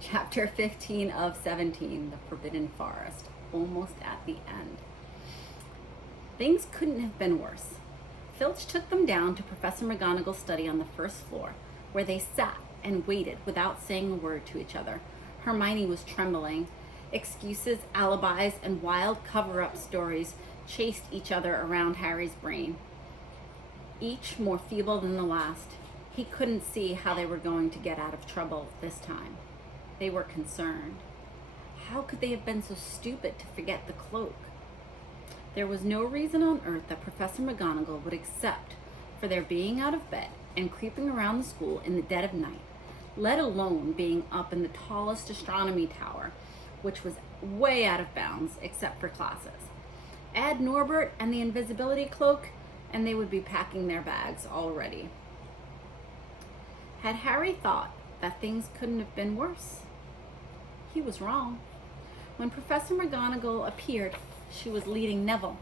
Chapter 15 of 17, The Forbidden Forest, almost at the end. Things couldn't have been worse. Filch took them down to Professor McGonagall's study on the first floor, where they sat and waited without saying a word to each other. Hermione was trembling. Excuses, alibis, and wild cover-up stories chased each other around Harry's brain, each more feeble than the last. He couldn't see how they were going to get out of trouble this time. They were concerned. How could they have been so stupid to forget the cloak? There was no reason on earth that Professor McGonagall would accept for their being out of bed and creeping around the school in the dead of night, let alone being up in the tallest astronomy tower, which was way out of bounds except for classes. Add Norbert and the invisibility cloak, and they would be packing their bags already. Had Harry thought that things couldn't have been worse? He was wrong. When Professor McGonagall appeared, she was leading Neville.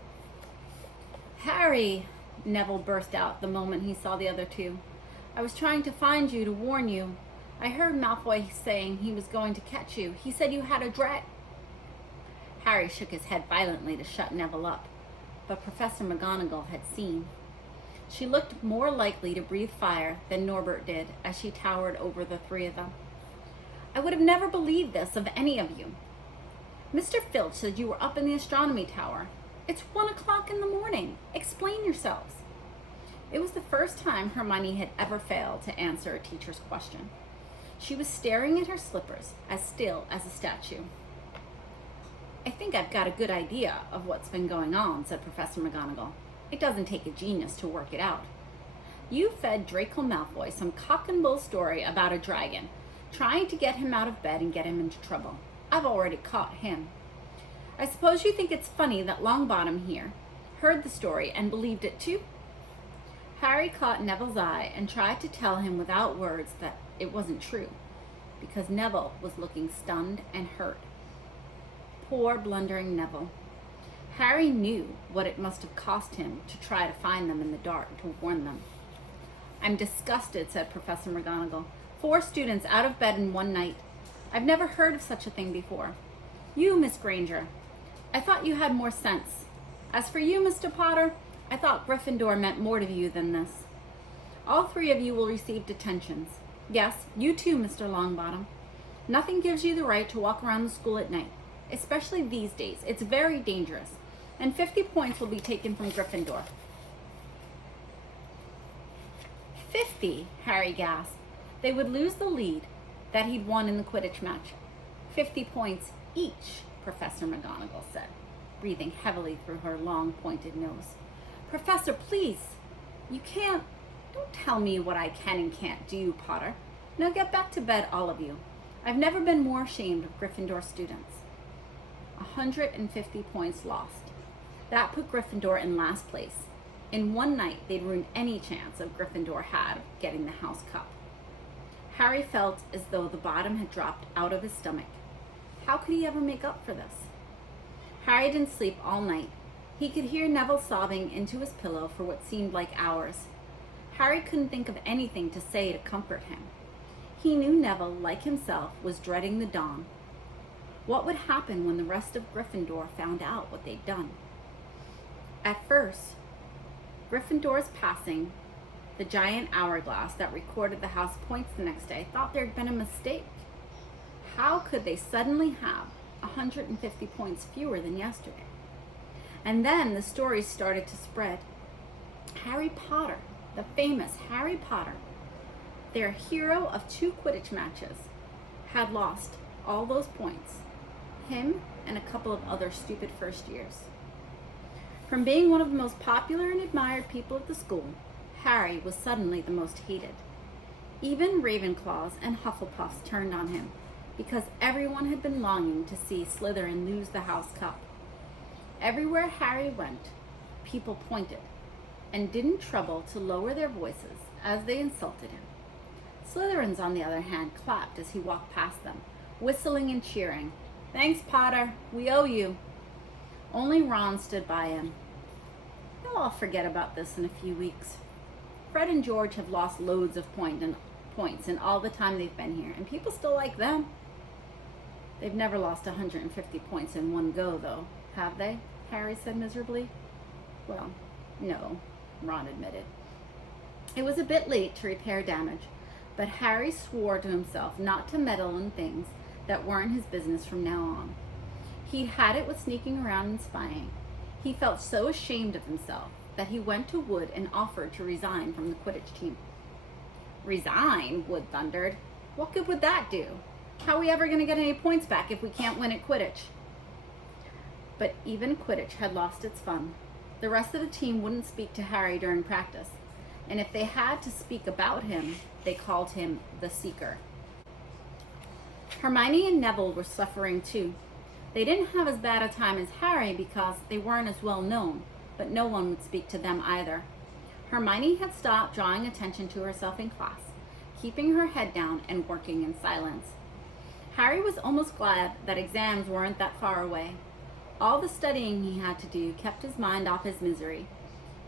"Harry," Neville burst out the moment he saw the other two. "I was trying to find you to warn you. I heard Malfoy saying he was going to catch you. He said you had a dread." Harry shook his head violently to shut Neville up, but Professor McGonagall had seen. She looked more likely to breathe fire than Norbert did as she towered over the three of them. "I would have never believed this of any of you. Mr. Filch said you were up in the astronomy tower. It's 1 o'clock in the morning. Explain yourselves." It was the first time Hermione had ever failed to answer a teacher's question. She was staring at her slippers, as still as a statue. "I think I've got a good idea of what's been going on," said Professor McGonagall. "It doesn't take a genius to work it out. You fed Draco Malfoy some cock and bull story about a dragon, trying to get him out of bed and get him into trouble. I've already caught him. I suppose you think it's funny that Longbottom here heard the story and believed it too?" Harry caught Neville's eye and tried to tell him without words that it wasn't true, because Neville was looking stunned and hurt. Poor blundering Neville. Harry knew what it must have cost him to try to find them in the dark to warn them. "I'm disgusted," said Professor McGonagall. 4 students out of bed in one night. I've never heard of such a thing before. You, Miss Granger, I thought you had more sense. As for you, Mr. Potter, I thought Gryffindor meant more to you than this. All 3 of you will receive detentions. Yes, you too, Mr. Longbottom. Nothing gives you the right to walk around the school at night, especially these days. It's very dangerous, and 50 points will be taken from Gryffindor." 50, Harry gasped. They would lose the lead that he'd won in the Quidditch match. 50 points each, Professor McGonagall said, breathing heavily through her long, pointed nose. "Professor, please, you can't. Don't tell me what I can and can't do, Potter. Now get back to bed, all of you. I've never been more ashamed of Gryffindor students." 150 points lost. That put Gryffindor in last place. In one night, they'd ruined any chance of Gryffindor had of getting the house cup. Harry felt as though the bottom had dropped out of his stomach. How could he ever make up for this? Harry didn't sleep all night. He could hear Neville sobbing into his pillow for what seemed like hours. Harry couldn't think of anything to say to comfort him. He knew Neville, like himself, was dreading the dawn. What would happen when the rest of Gryffindor found out what they'd done? At first, Gryffindor's passing the giant hourglass that recorded the house points the next day thought there'd been a mistake. How could they suddenly have 150 points fewer than yesterday? And then the stories started to spread. Harry Potter, the famous Harry Potter, their hero of 2 Quidditch matches, had lost all those points. Him and a couple of other stupid first years. From being one of the most popular and admired people at the school, Harry was suddenly the most hated. Even Ravenclaws and Hufflepuffs turned on him, because everyone had been longing to see Slytherin lose the house cup. Everywhere Harry went, people pointed, and didn't trouble to lower their voices as they insulted him. Slytherins, on the other hand, clapped as he walked past them, whistling and cheering. "Thanks, Potter, we owe you." Only Ron stood by him. "They'll all forget about this in a few weeks. Fred and George have lost loads of points points in all the time they've been here, and people still like them. They've never lost 150 points in one go, though, have they? Harry said miserably. Well, no, Ron admitted. It was a bit late to repair damage, but Harry swore to himself not to meddle in things that weren't his business from now on. He'd had it with sneaking around and spying. He felt so ashamed of himself that he went to Wood and offered to resign from the Quidditch team. Resign? Wood thundered. What good would that do? How are we ever going to get any points back if we can't win at Quidditch? But even Quidditch had lost its fun. The rest of the team wouldn't speak to Harry during practice, and if they had to speak about him, they called him the Seeker. Hermione and Neville were suffering too. They didn't have as bad a time as Harry because they weren't as well known, but no one would speak to them either. Hermione had stopped drawing attention to herself in class, keeping her head down and working in silence. Harry was almost glad that exams weren't that far away. All the studying he had to do kept his mind off his misery.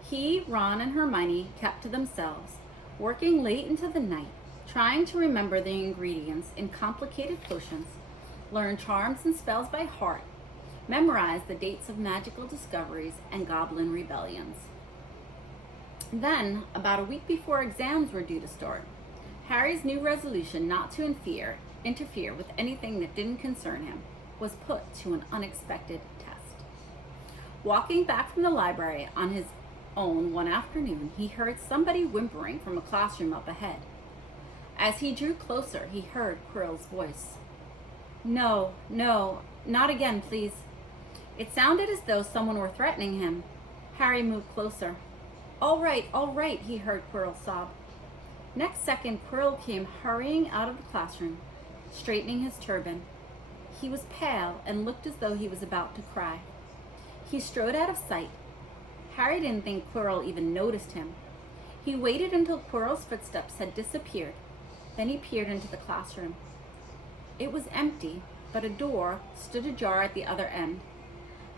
He, Ron, and Hermione kept to themselves, working late into the night, trying to remember the ingredients in complicated potions, learn charms and spells by heart, memorize the dates of magical discoveries and goblin rebellions. Then, about a week before exams were due to start, Harry's new resolution not to interfere with anything that didn't concern him was put to an unexpected test. Walking back from the library on his own one afternoon, he heard somebody whimpering from a classroom up ahead. As he drew closer, he heard Quirrell's voice. No, not again, please." It sounded as though someone were threatening him. Harry moved closer. All right, he heard Quirrell sob. Next second, Quirrell came hurrying out of the classroom, straightening his turban. He was pale and looked as though he was about to cry. He strode out of sight. Harry didn't think Quirrell even noticed him. He waited until Quirrell's footsteps had disappeared. Then he peered into the classroom. It was empty, but a door stood ajar at the other end.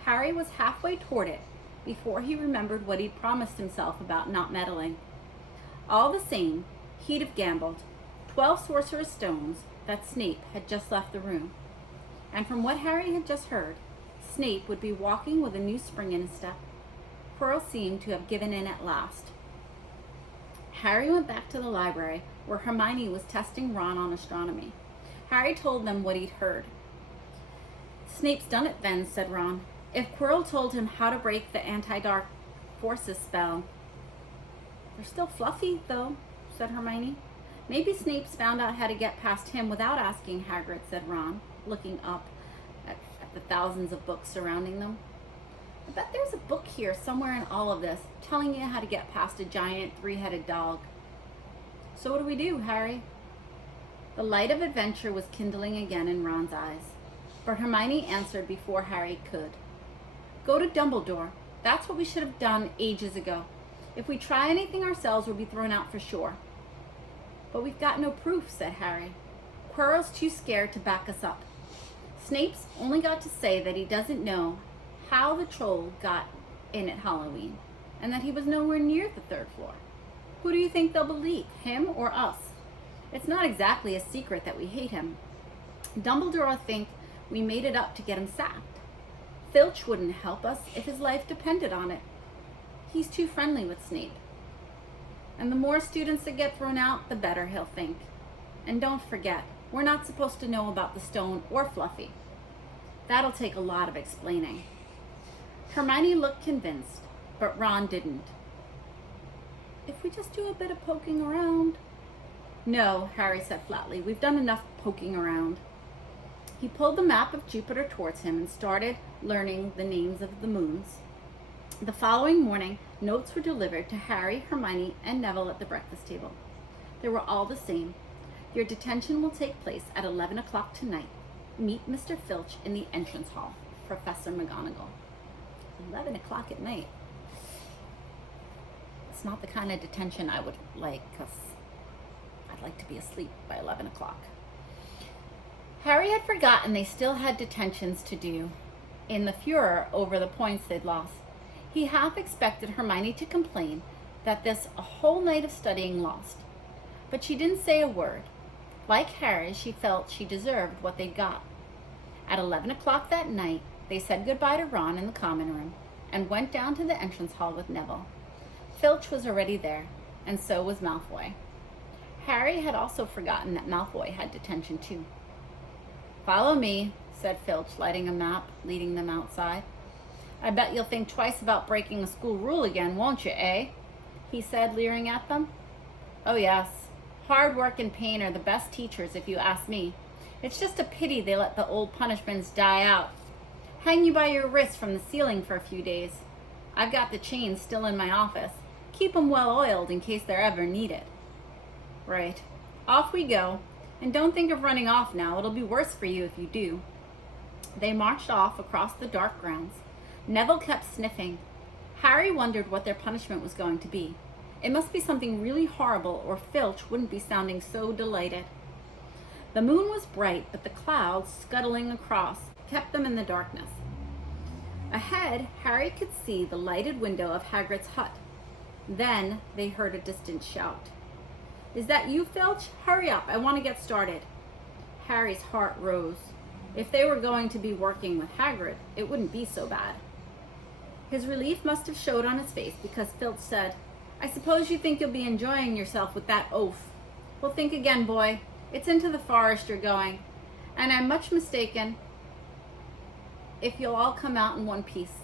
Harry was halfway toward it before he remembered what he'd promised himself about not meddling. All the same, he'd have gambled 12 Sorcerer's Stones that Snape had just left the room. And from what Harry had just heard, Snape would be walking with a new spring in his step. Quirrell seemed to have given in at last. Harry went back to the library where Hermione was testing Ron on astronomy. Harry told them what he'd heard. "Snape's done it then," said Ron. "If Quirrell told him how to break the anti-dark forces spell." "They're still fluffy, though," said Hermione. "Maybe Snape's found out how to get past him without asking Hagrid," said Ron, looking up at the thousands of books surrounding them. "I bet there's a book here somewhere in all of this, telling you how to get past a giant three-headed dog." "So what do we do, Harry?" The light of adventure was kindling again in Ron's eyes, but Hermione answered before Harry could. "Go to Dumbledore. That's what we should have done ages ago. If we try anything ourselves, we'll be thrown out for sure." "But we've got no proof," said Harry. "Quirrell's too scared to back us up. Snape's only got to say that he doesn't know how the troll got in at Halloween, and that he was nowhere near the third floor. Who do you think they'll believe, him or us? It's not exactly a secret that we hate him. Dumbledore will think we made it up to get him sacked. Filch wouldn't help us if his life depended on it. He's too friendly with Snape. And the more students that get thrown out, the better he'll think. And don't forget, we're not supposed to know about the stone or Fluffy. That'll take a lot of explaining." Hermione looked convinced, but Ron didn't. "If we just do a bit of poking around." "No," Harry said flatly. "We've done enough poking around." He pulled the map of Jupiter towards him and started learning the names of the moons. The following morning, notes were delivered to Harry, Hermione, and Neville at the breakfast table. They were all the same. "Your detention will take place at 11 o'clock tonight. Meet Mr. Filch in the entrance hall. Professor McGonagall." 11 o'clock at night. It's not the kind of detention I would like, because I'd like to be asleep by 11 o'clock. Harry had forgotten they still had detentions to do in the furor over the points they'd lost. He half expected Hermione to complain that this a whole night of studying lost. but she didn't say a word. Like Harry, she felt she deserved what they'd got. At 11 o'clock that night, they said goodbye to Ron in the common room and went down to the entrance hall with Neville. Filch was already there, and so was Malfoy. Harry had also forgotten that Malfoy had detention too. "Follow me," said Filch, lighting a map, leading them outside. "I bet you'll think twice about breaking a school rule again, won't you, eh?" he said, leering at them. "Oh yes, hard work and pain are the best teachers if you ask me. It's just a pity they let the old punishments die out. Hang you by your wrists from the ceiling for a few days. I've got the chains still in my office. Keep 'em well oiled in case they're ever needed." "Right. Off we go. And don't think of running off now. It'll be worse for you if you do." They marched off across the dark grounds. Neville kept sniffing. Harry wondered what their punishment was going to be. It must be something really horrible, or Filch wouldn't be sounding so delighted. The moon was bright, but the clouds scuttling across kept them in the darkness. Ahead, Harry could see the lighted window of Hagrid's hut. Then they heard a distant shout. "Is that you, Filch? Hurry up, I want to get started." Harry's heart rose. If they were going to be working with Hagrid, it wouldn't be so bad. His relief must have showed on his face because Filch said, "I suppose you think you'll be enjoying yourself with that oaf. Well, think again, boy. It's into the forest you're going, and I'm much mistaken if you'll all come out in one piece."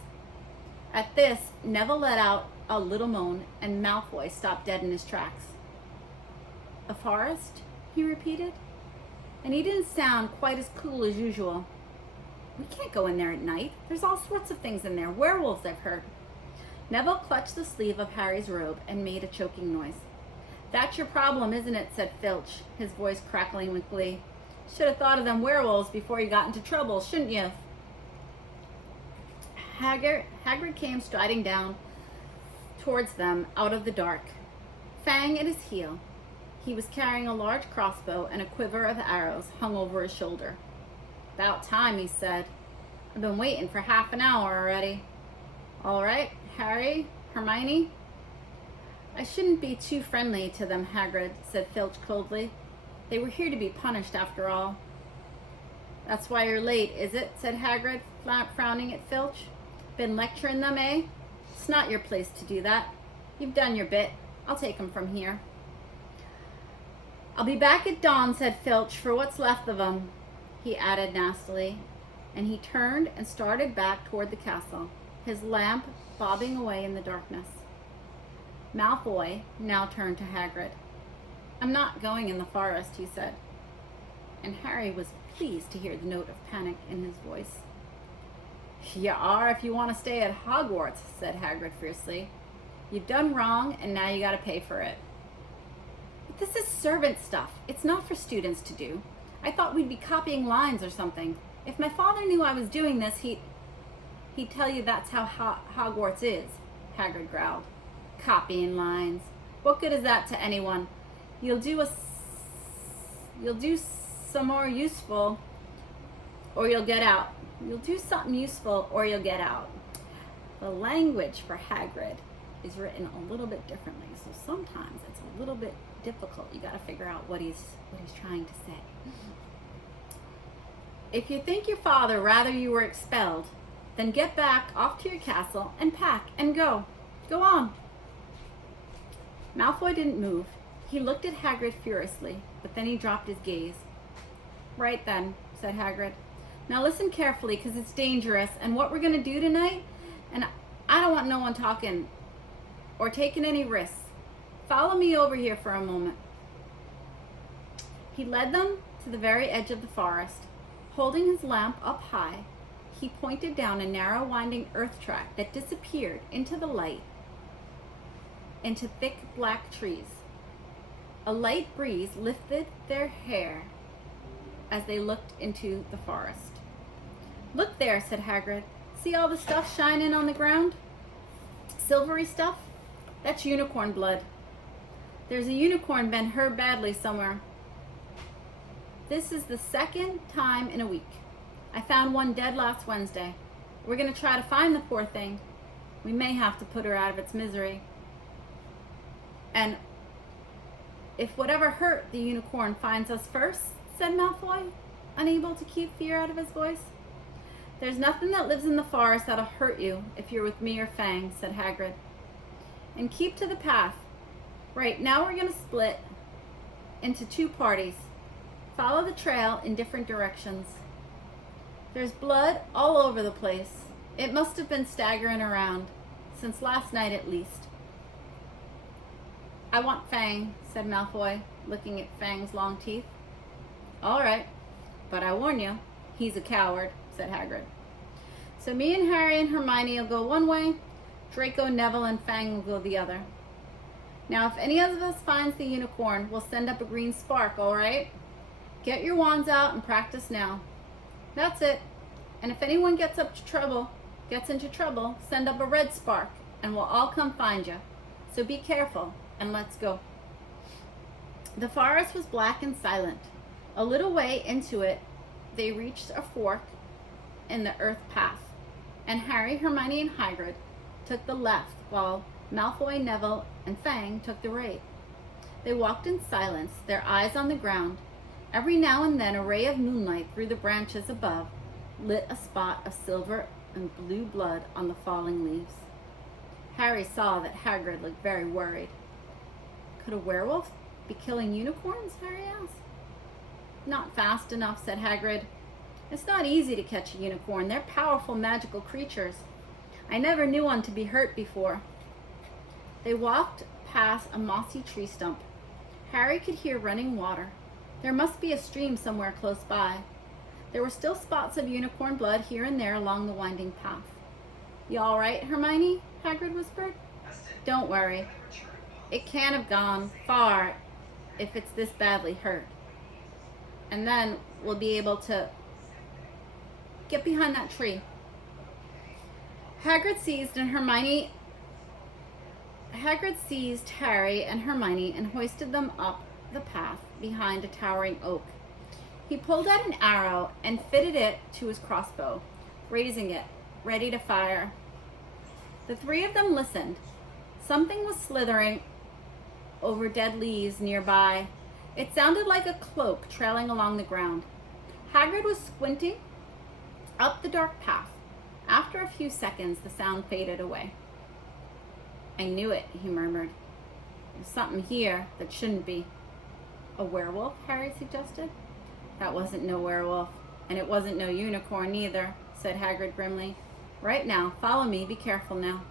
At this, Neville let out a little moan, and Malfoy stopped dead in his tracks. "A forest?" he repeated, and he didn't sound quite as cool as usual. "We can't go in there at night. There's all sorts of things in there. Werewolves, I've heard." Neville clutched the sleeve of Harry's robe and made a choking noise. "That's your problem, isn't it?" said Filch, his voice crackling with glee. "Should have thought of them werewolves before you got into trouble, shouldn't you?" Hagrid came striding down towards them out of the dark, Fang at his heel. He was carrying a large crossbow, and a quiver of arrows hung over his shoulder. "About time," he said. "I've been waiting for half an hour already." "All right, Harry, Hermione." "I shouldn't be too friendly to them, Hagrid," said Filch coldly. "They were here to be punished after all." "That's why you're late, is it?" said Hagrid, frowning at Filch. "Been lecturing them, eh? It's not your place to do that. You've done your bit. I'll take 'em from here." "I'll be back at dawn," said Filch, "for what's left of 'em," he added nastily, and he turned and started back toward the castle, his lamp bobbing away in the darkness. Malfoy now turned to Hagrid. "I'm not going in the forest," he said, and Harry was pleased to hear the note of panic in his voice. "You are if you want to stay at Hogwarts," said Hagrid fiercely. "You've done wrong, and now you got to pay for it." "But this is servant stuff. It's not for students to do. I thought we'd be copying lines or something. If my father knew I was doing this, he'd tell you that's how Hogwarts is," Hagrid growled. "Copying lines. What good is that to anyone? You'll do some more useful, or you'll get out. You'll do something useful, or you'll get out." The language for Hagrid is written a little bit differently, so sometimes it's a little bit difficult. You got to figure out what he's trying to say. "If you think your father rather you were expelled, then get back off to your castle and pack and go. Go on." Malfoy didn't move. He looked at Hagrid furiously, but then he dropped his gaze. "Right then," said Hagrid. "Now listen carefully, because it's dangerous, and what we're going to do tonight, and I don't want no one talking or taking any risks. Follow me over here for a moment." He led them to the very edge of the forest. Holding his lamp up high, he pointed down a narrow, winding earth track that disappeared into the light, into thick black trees. A light breeze lifted their hair as they looked into the forest. "Look there," said Hagrid. "See all the stuff shining on the ground? Silvery stuff? That's unicorn blood. There's a unicorn been hurt badly somewhere. This is the second time in a week. I found one dead last Wednesday. We're going to try to find the poor thing. We may have to put her out of its misery. And If whatever hurt the unicorn finds us first, said Malfoy, unable to keep fear out of his voice. There's nothing that lives in the forest that'll hurt you if you're with me or Fang, said Hagrid. And keep to the path. Right, now we're going to split into 2 parties. Follow the trail in different directions. There's blood all over the place. It must have been staggering around, since last night at least. I want Fang, said Malfoy, looking at Fang's long teeth. All right, but I warn you, he's a coward, said Hagrid. So me and Harry and Hermione will go one way, Draco, Neville, and Fang will go the other. Now, if any of us finds the unicorn, we'll send up a green spark, all right? Get your wands out and practice now. That's it. And if anyone gets into trouble, send up a red spark, and we'll all come find you. So be careful, and let's go. The forest was black and silent. A little way into it, they reached a fork in the earth path, and Harry, Hermione, and Hagrid took the left, while Malfoy, Neville, and Fang took the right. They walked in silence, their eyes on the ground. Every now and then a ray of moonlight through the branches above lit a spot of silver and blue blood on the falling leaves. Harry saw that Hagrid looked very worried. Could a werewolf be killing unicorns? Harry asked. Not fast enough, said Hagrid. It's not easy to catch a unicorn. They're powerful magical creatures. I never knew one to be hurt before. They walked past a mossy tree stump. Harry could hear running water. There must be a stream somewhere close by. There were still spots of unicorn blood here and there along the winding path. You all right, Hermione? Hagrid whispered. Don't worry. It can't have gone far if it's this badly hurt. And then we'll be able to get behind that tree. Hagrid seized Harry and Hermione and hoisted them up the path behind a towering oak. He pulled out an arrow and fitted it to his crossbow, raising it, ready to fire. The 3 of them listened. Something was slithering over dead leaves nearby. It sounded like a cloak trailing along the ground. Hagrid was squinting up the dark path. After a few seconds, the sound faded away. I knew it, he murmured. There's something here that shouldn't be. A werewolf, Harry suggested. That wasn't no werewolf, and it wasn't no unicorn either, said Hagrid grimly. Right now, follow me, be careful now.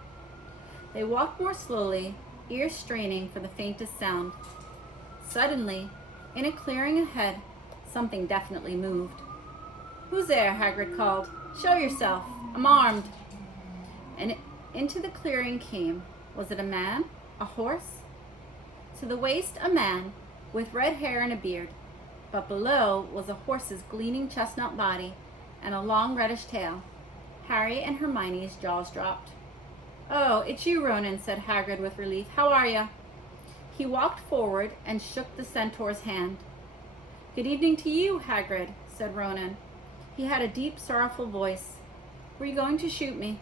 They walked more slowly, ears straining for the faintest sound. Suddenly, in a clearing ahead, something definitely moved. Who's there? Hagrid called. Show yourself. I'm armed. And into the clearing came. Was it a man? A horse? To the waist, a man with red hair and a beard. But below was a horse's gleaming chestnut body and a long reddish tail. Harry and Hermione's jaws dropped. Oh, it's you, Ronan, said Hagrid with relief. How are you? He walked forward and shook the centaur's hand. Good evening to you, Hagrid, said Ronan. He had a deep, sorrowful voice. Were you going to shoot me?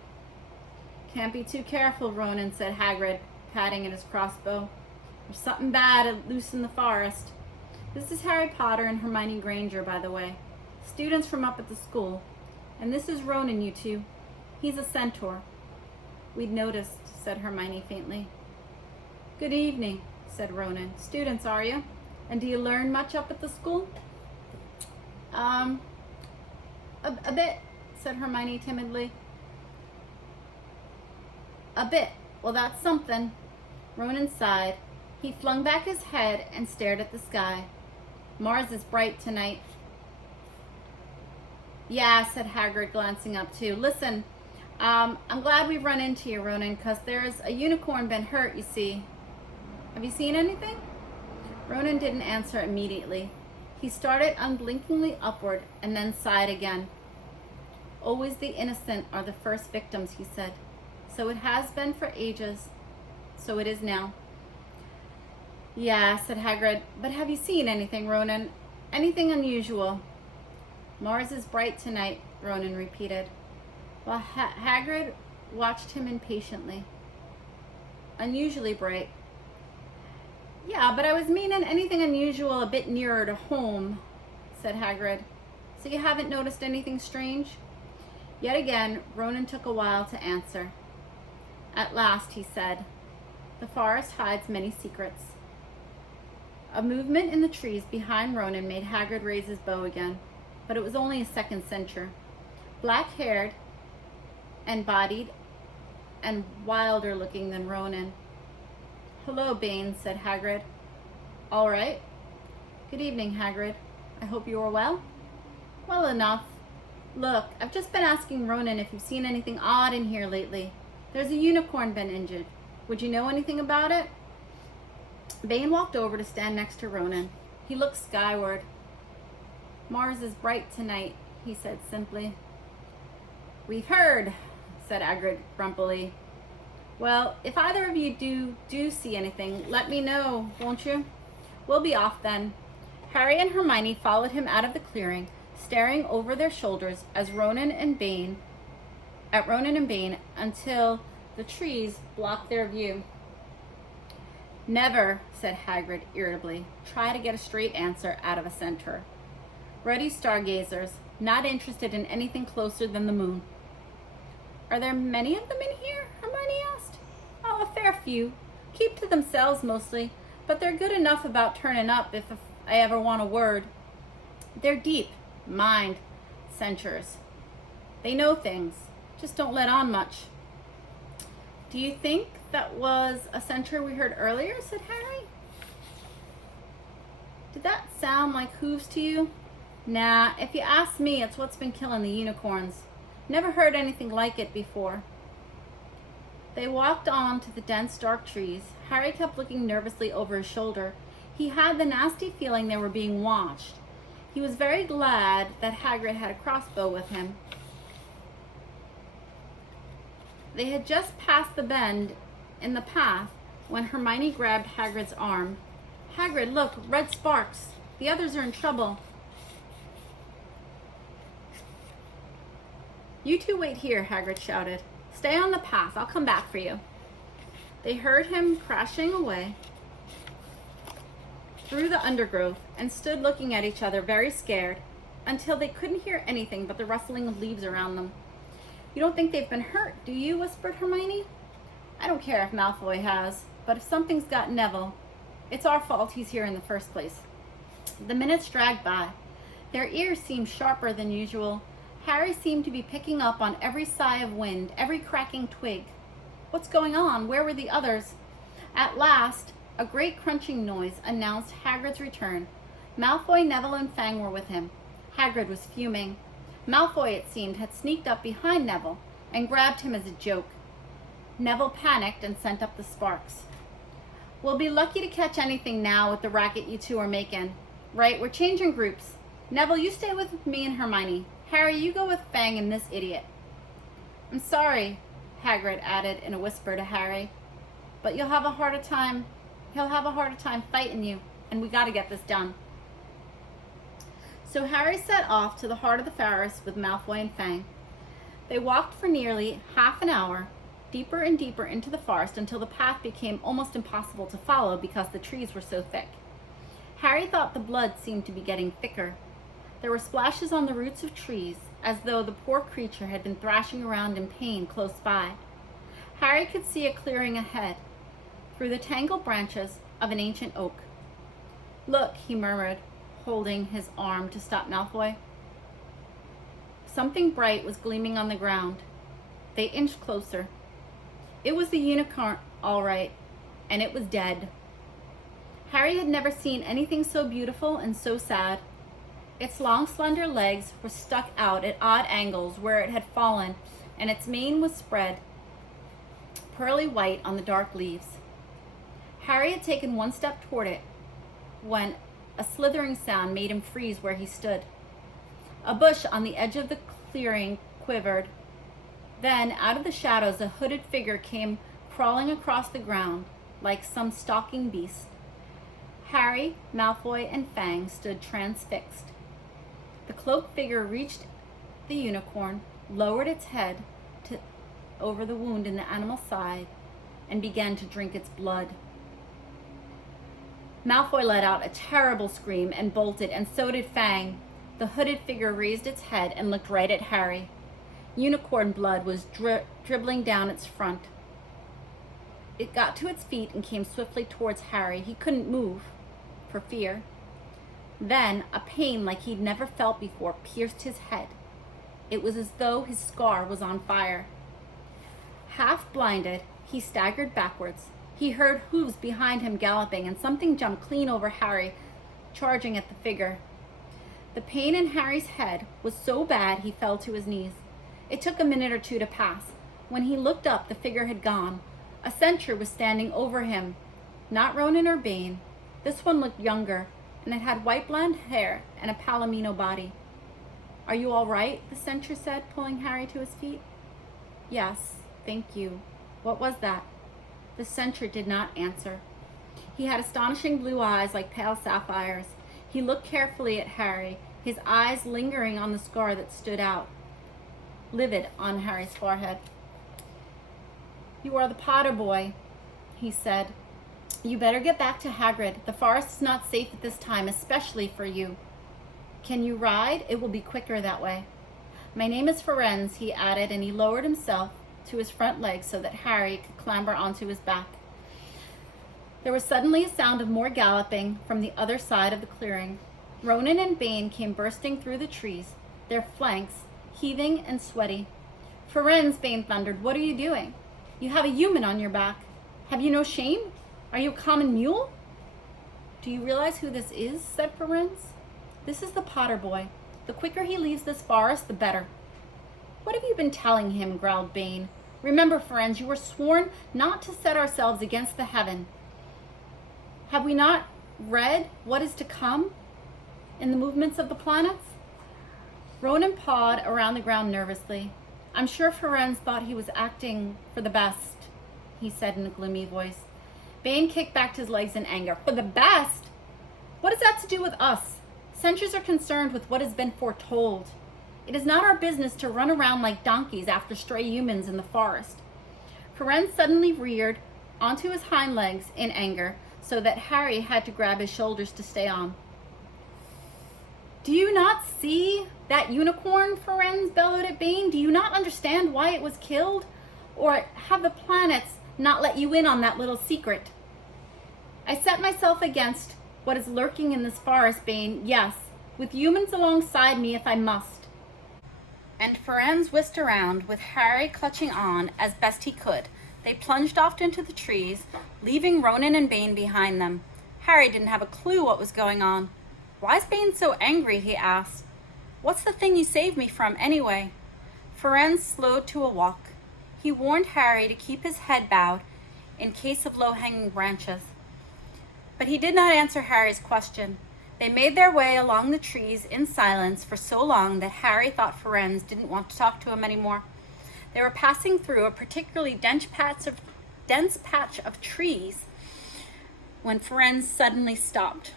Can't be too careful, Ronan, said Hagrid, patting at his crossbow. There's something bad loose in the forest. This is Harry Potter and Hermione Granger, by the way. Students from up at the school. And this is Ronan, you two. He's a centaur. We'd noticed, said Hermione faintly. Good evening, said Ronan. Students, are you? And do you learn much up at the school? A bit, said Hermione timidly. A bit. Well, that's something. Ronan sighed. He flung back his head and stared at the sky. Mars is bright tonight. Yeah, said Hagrid, glancing up too. Listen, I'm glad we've run into you, Ronan, because there's a unicorn been hurt, you see. Have you seen anything? Ronan didn't answer immediately. He started unblinkingly upward and then sighed again. Always the innocent are the first victims, he said. So it has been for ages. So it is now. Yeah, said Hagrid. But have you seen anything, Ronan? Anything unusual? Mars is bright tonight, Ronan repeated, while Hagrid watched him impatiently. Unusually bright. Yeah, but I was meaning anything unusual a bit nearer to home, said Hagrid. So you haven't noticed anything strange? Yet again, Ronan took a while to answer. At last, he said, "The forest hides many secrets." A movement in the trees behind Ronan made Hagrid raise his bow again, but it was only a second censure. Black-haired and bodied and wilder looking than Ronan. "Hello, Bane," said Hagrid. "All right." "Good evening, Hagrid. I hope you are well." "Well enough. Look, I've just been asking Ronan if you've seen anything odd in here lately. There's a unicorn been injured. Would you know anything about it?" Bane walked over to stand next to Ronan. He looked skyward. "Mars is bright tonight," he said simply. "We've heard," said Hagrid grumpily. "Well, if either of you do see anything, let me know, won't you? We'll be off then." Harry and Hermione followed him out of the clearing, staring over their shoulders at Ronan and Bane until the trees blocked their view. "Never," said Hagrid irritably, "try to get a straight answer out of a centaur. Ready stargazers, not interested in anything closer than the moon." "Are there many of them in here?" Hermione asked. "Oh, a fair few. Keep to themselves mostly, but they're good enough about turning up if I ever want a word. They're deep, mind, centaurs. They know things, just don't let on much." "Do you think that was a centaur we heard earlier?" said Harry. "Did that sound like hooves to you?" "Nah, if you ask me, it's what's been killing the unicorns. Never heard anything like it before." They walked on to the dense, dark trees. Harry kept looking nervously over his shoulder. He had the nasty feeling they were being watched. He was very glad that Hagrid had a crossbow with him. They had just passed the bend in the path when Hermione grabbed Hagrid's arm. "Hagrid, look, red sparks. The others are in trouble." "You two wait here," Hagrid shouted. "Stay on the path. I'll come back for you." They heard him crashing away through the undergrowth and stood looking at each other very scared until they couldn't hear anything but the rustling of leaves around them. "You don't think they've been hurt, do you?" whispered Hermione. "I don't care if Malfoy has, but if something's got Neville, it's our fault he's here in the first place." The minutes dragged by. Their ears seemed sharper than usual. Harry seemed to be picking up on every sigh of wind, every cracking twig. What's going on? Where were the others? At last, a great crunching noise announced Hagrid's return. Malfoy, Neville, and Fang were with him. Hagrid was fuming. Malfoy, it seemed, had sneaked up behind Neville and grabbed him as a joke. Neville panicked and sent up the sparks. "We'll be lucky to catch anything now with the racket you two are making. Right, we're changing groups. Neville, you stay with me and Hermione. Harry, you go with Fang and this idiot." "I'm sorry," Hagrid added in a whisper to Harry, "but he'll have a harder time fighting you, and we gotta get this done." So Harry set off to the heart of the forest with Malfoy and Fang. They walked for nearly half an hour, deeper and deeper into the forest until the path became almost impossible to follow because the trees were so thick. Harry thought the blood seemed to be getting thicker. There were splashes on the roots of trees, as though the poor creature had been thrashing around in pain close by. Harry could see a clearing ahead, through the tangled branches of an ancient oak. "Look," he murmured, holding his arm to stop Malfoy. Something bright was gleaming on the ground. They inched closer. It was the unicorn, all right, and it was dead. Harry had never seen anything so beautiful and so sad. Its long, slender legs were stuck out at odd angles where it had fallen, and its mane was spread, pearly white on the dark leaves. Harry had taken one step toward it when a slithering sound made him freeze where he stood. A bush on the edge of the clearing quivered. Then, out of the shadows, a hooded figure came crawling across the ground like some stalking beast. Harry, Malfoy, and Fang stood transfixed. The cloaked figure reached the unicorn, lowered its head over the wound in the animal's side, and began to drink its blood. Malfoy let out a terrible scream and bolted, and so did Fang. The hooded figure raised its head and looked right at Harry. Unicorn blood was dribbling down its front. It got to its feet and came swiftly towards Harry. He couldn't move for fear. Then a pain like he'd never felt before pierced his head. It was as though his scar was on fire. Half blinded, he staggered backwards. He heard hooves behind him galloping, and something jumped clean over Harry, charging at the figure. The pain in Harry's head was so bad he fell to his knees. It took a minute or two to pass. When he looked up, the figure had gone. A sentry was standing over him. Not Ronan or Bane. This one looked younger, and it had white blonde hair and a palomino body. "Are you all right?" the sentry said, pulling Harry to his feet. "Yes, thank you." "What was that?" The sentry did not answer. He had astonishing blue eyes like pale sapphires. He looked carefully at Harry, his eyes lingering on the scar that stood out, livid on Harry's forehead. "You are the Potter boy," he said. "You better get back to Hagrid. The forest is not safe at this time, especially for you. Can you ride? It will be quicker that way." "My name is Ferenz," he added, and he lowered himself to his front legs so that Harry could clamber onto his back. There was suddenly a sound of more galloping from the other side of the clearing. Ronan and Bane came bursting through the trees, their flanks heaving and sweaty. "Ferenz," Bane thundered, "what are you doing? You have a human on your back. Have you no shame? Are you a common mule?" "Do you realize who this is?" said Ferenz. "This is the Potter boy. The quicker he leaves this forest, the better." "What have you been telling him?" growled Bane. "Remember, Ferenz, you were sworn not to set ourselves against the heaven. Have we not read what is to come in the movements of the planets?" Ronan pawed around the ground nervously. "I'm sure Ferenz thought he was acting for the best," he said in a gloomy voice. Bane kicked back his legs in anger. "For the best? What has that to do with us? Sentries are concerned with what has been foretold. It is not our business to run around like donkeys after stray humans in the forest." Ferenz suddenly reared onto his hind legs in anger, so that Harry had to grab his shoulders to stay on. "Do you not see that unicorn?" Ferenz bellowed at Bane. "Do you not understand why it was killed? Or have the planets not let you in on that little secret?" "I set myself against what is lurking in this forest, Bane, yes, with humans alongside me if I must." And Ferenz whisked around, with Harry clutching on as best he could. They plunged off into the trees, leaving Ronan and Bane behind them. Harry didn't have a clue what was going on. "Why is Bane so angry?" he asked. "What's the thing you saved me from, anyway?" Ferenz slowed to a walk. He warned Harry to keep his head bowed in case of low-hanging branches. But he did not answer Harry's question. They made their way along the trees in silence for so long that Harry thought Ferenz didn't want to talk to him anymore. They were passing through a particularly dense patch of trees when Ferenz suddenly stopped.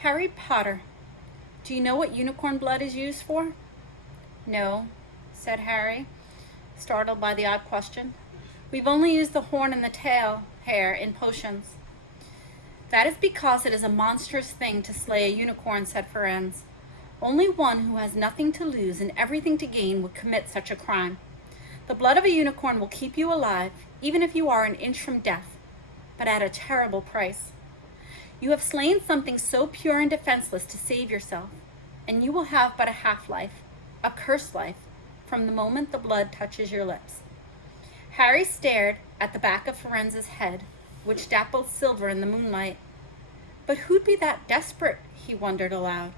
"Harry Potter, do you know what unicorn blood is used for?" "No," said Harry, startled by the odd question. "We've only used the horn and the tail hair in potions." "That is because it is a monstrous thing to slay a unicorn," said Ferenz. "Only one who has nothing to lose and everything to gain would commit such a crime. The blood of a unicorn will keep you alive, even if you are an inch from death, but at a terrible price. You have slain something so pure and defenseless to save yourself, and you will have but a half-life, a cursed life, from the moment the blood touches your lips." Harry stared at the back of Ferenz's head, which dappled silver in the moonlight. "But who'd be that desperate?" he wondered aloud.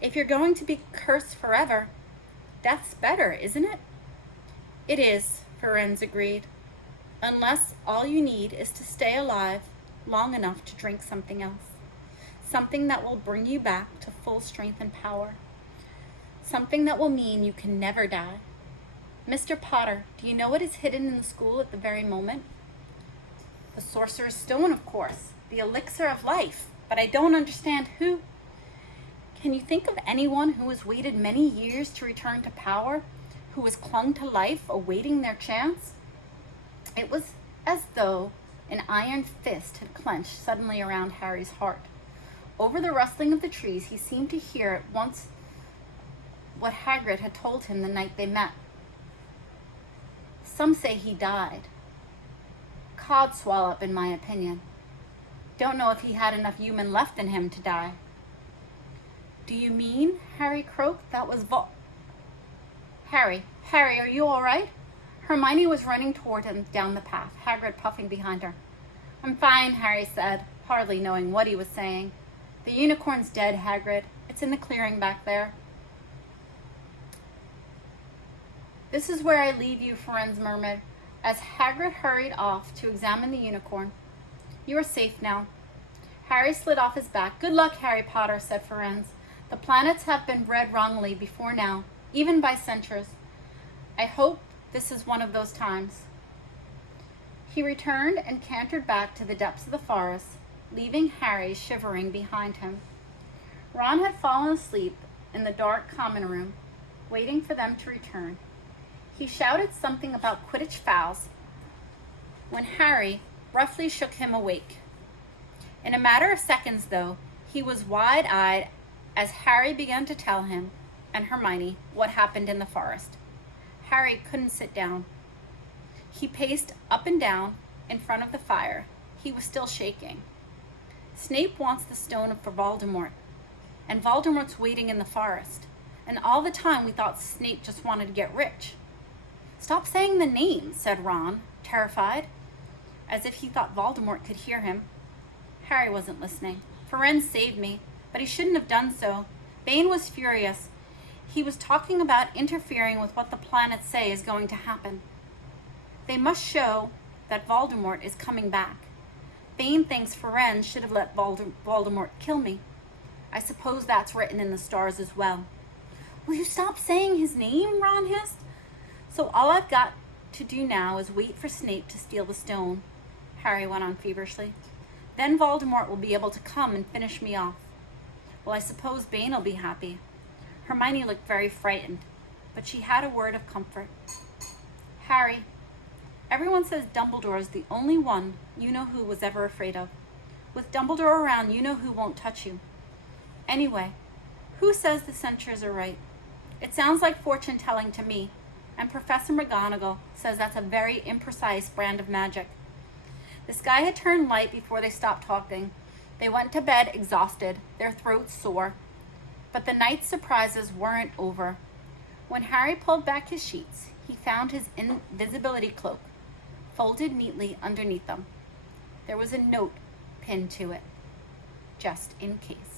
"If you're going to be cursed forever, death's better, isn't it?" "It is," Ferenz agreed, "unless all you need is to stay alive long enough to drink something else. Something that will bring you back to full strength and power. Something that will mean you can never die. Mr. Potter, do you know what is hidden in the school at the very moment?" "The Sorcerer's Stone, of course. The elixir of life. But I don't understand who." "Can you think of anyone who has waited many years to return to power, who has clung to life, awaiting their chance?" It was as though An iron fist had clenched suddenly around Harry's heart. Over the rustling of the trees, he seemed to hear at once what Hagrid had told him the night they met. Some say he died. Codswallop, in my opinion. Don't know if he had enough human left in him to die. Do you mean? Harry croaked. That was Harry, are you all right? Hermione was running toward him down the path, Hagrid puffing behind her. I'm fine, Harry said, hardly knowing what he was saying. The unicorn's dead, Hagrid. It's in the clearing back there. This is where I leave you, Firenze murmured, as Hagrid hurried off to examine the unicorn. You are safe now. Harry slid off his back. Good luck, Harry Potter, said Firenze. The planets have been bred wrongly before now, even by censors. I hope this is one of those times. He returned and cantered back to the depths of the forest, leaving Harry shivering behind him. Ron had fallen asleep in the dark common room, waiting for them to return. He shouted something about Quidditch fouls when Harry roughly shook him awake. In a matter of seconds, though, he was wide-eyed as Harry began to tell him and Hermione what happened in the forest. Harry couldn't sit down. He paced up and down in front of the fire. He was still shaking. Snape wants the stone for Voldemort, and Voldemort's waiting in the forest. And all the time we thought Snape just wanted to get rich. Stop saying the name, said Ron, terrified, as if he thought Voldemort could hear him. Harry wasn't listening. Firenze saved me, but he shouldn't have done so. Bane was furious. He was talking about interfering with what the planets say is going to happen. They must show that Voldemort is coming back. Bane thinks Firenze should have let Voldemort kill me. I suppose that's written in the stars as well. Will you stop saying his name? Ron hissed. So all I've got to do now is wait for Snape to steal the stone, Harry went on feverishly. Then Voldemort will be able to come and finish me off. Well, I suppose Bane will be happy. Hermione looked very frightened, but she had a word of comfort. Harry, everyone says Dumbledore is the only one you-know-who was ever afraid of. With Dumbledore around, you-know-who won't touch you. Anyway, who says the censors are right? It sounds like fortune-telling to me, and Professor McGonagall says that's a very imprecise brand of magic. The sky had turned light before they stopped talking. They went to bed exhausted, their throats sore. But the night's surprises weren't over. When Harry pulled back his sheets, he found his invisibility cloak folded neatly underneath them. There was a note pinned to it, just in case.